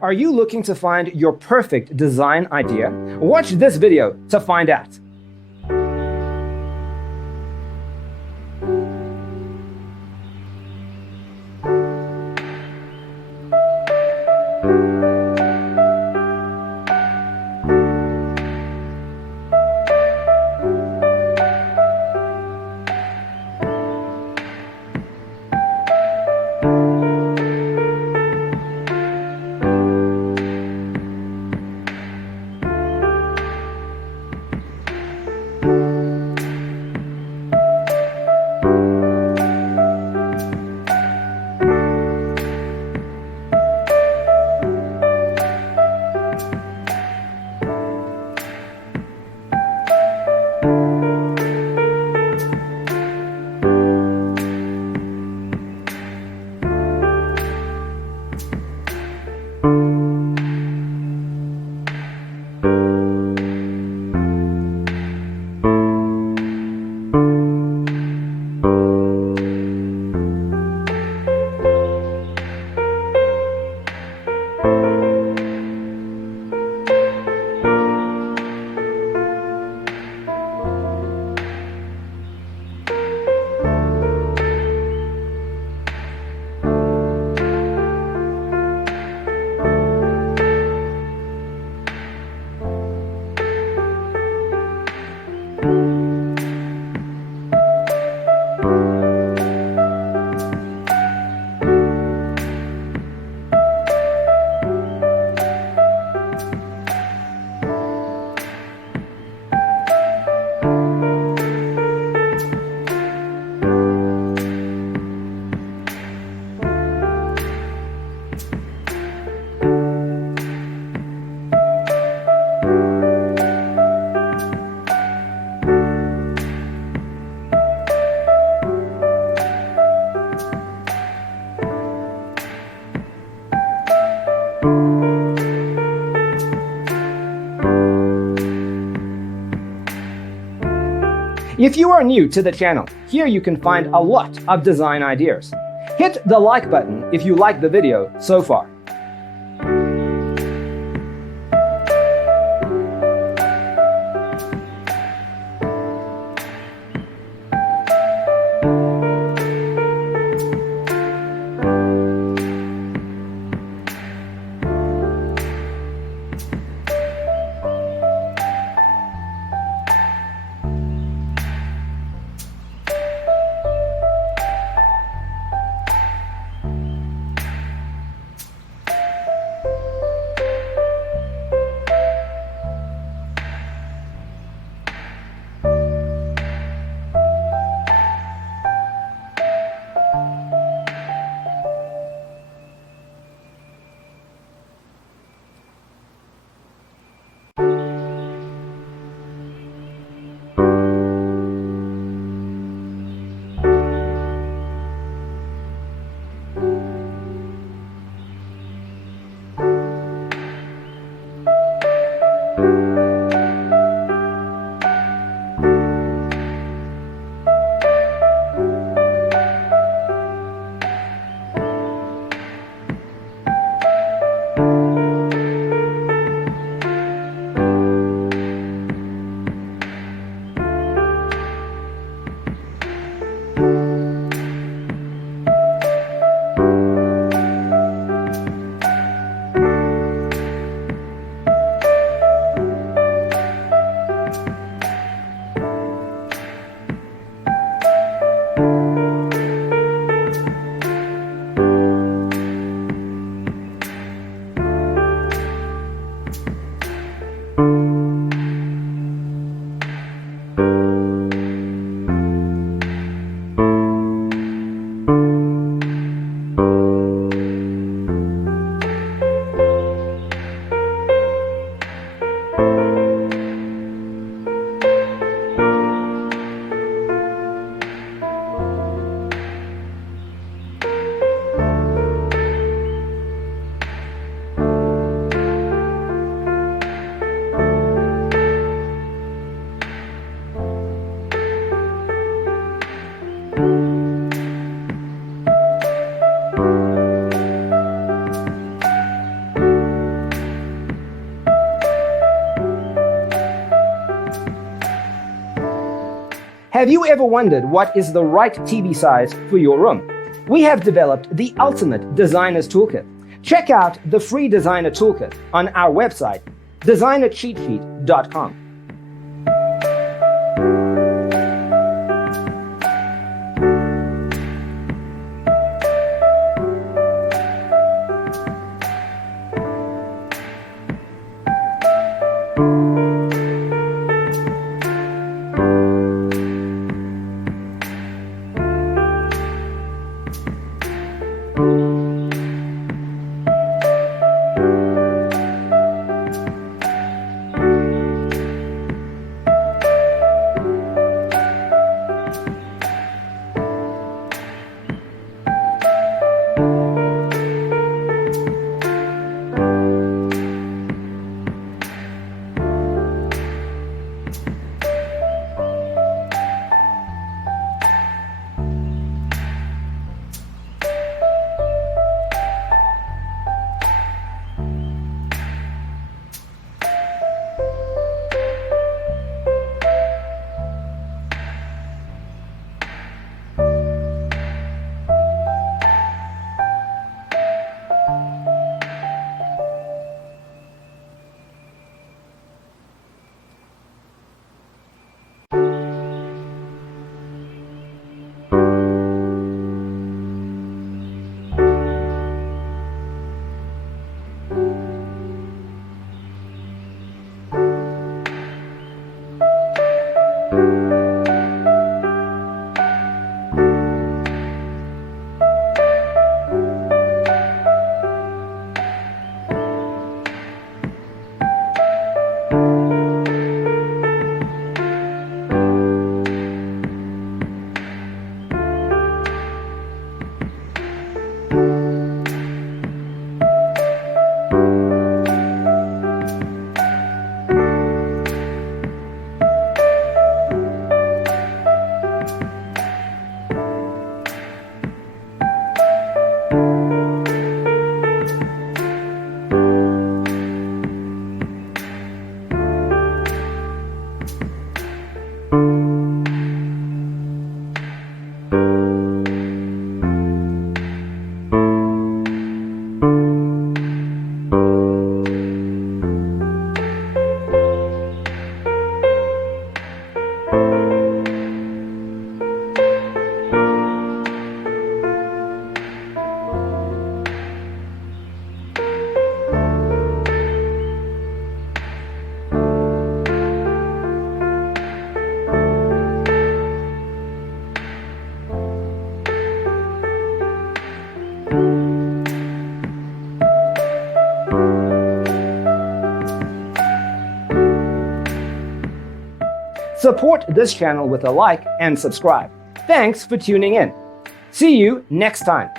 Are you looking to find your perfect design idea? Watch this video to find out. If you are new to the channel, here you can find a lot of design ideas. Hit the like button if you like the video so far. Thank you. Have you ever wondered what is the right TV size for your room? We have developed the ultimate designer's toolkit. Check out the free designer toolkit on our website, designercheatsheet.com. Support this channel with a like and subscribe. Thanks for tuning in. See you next time.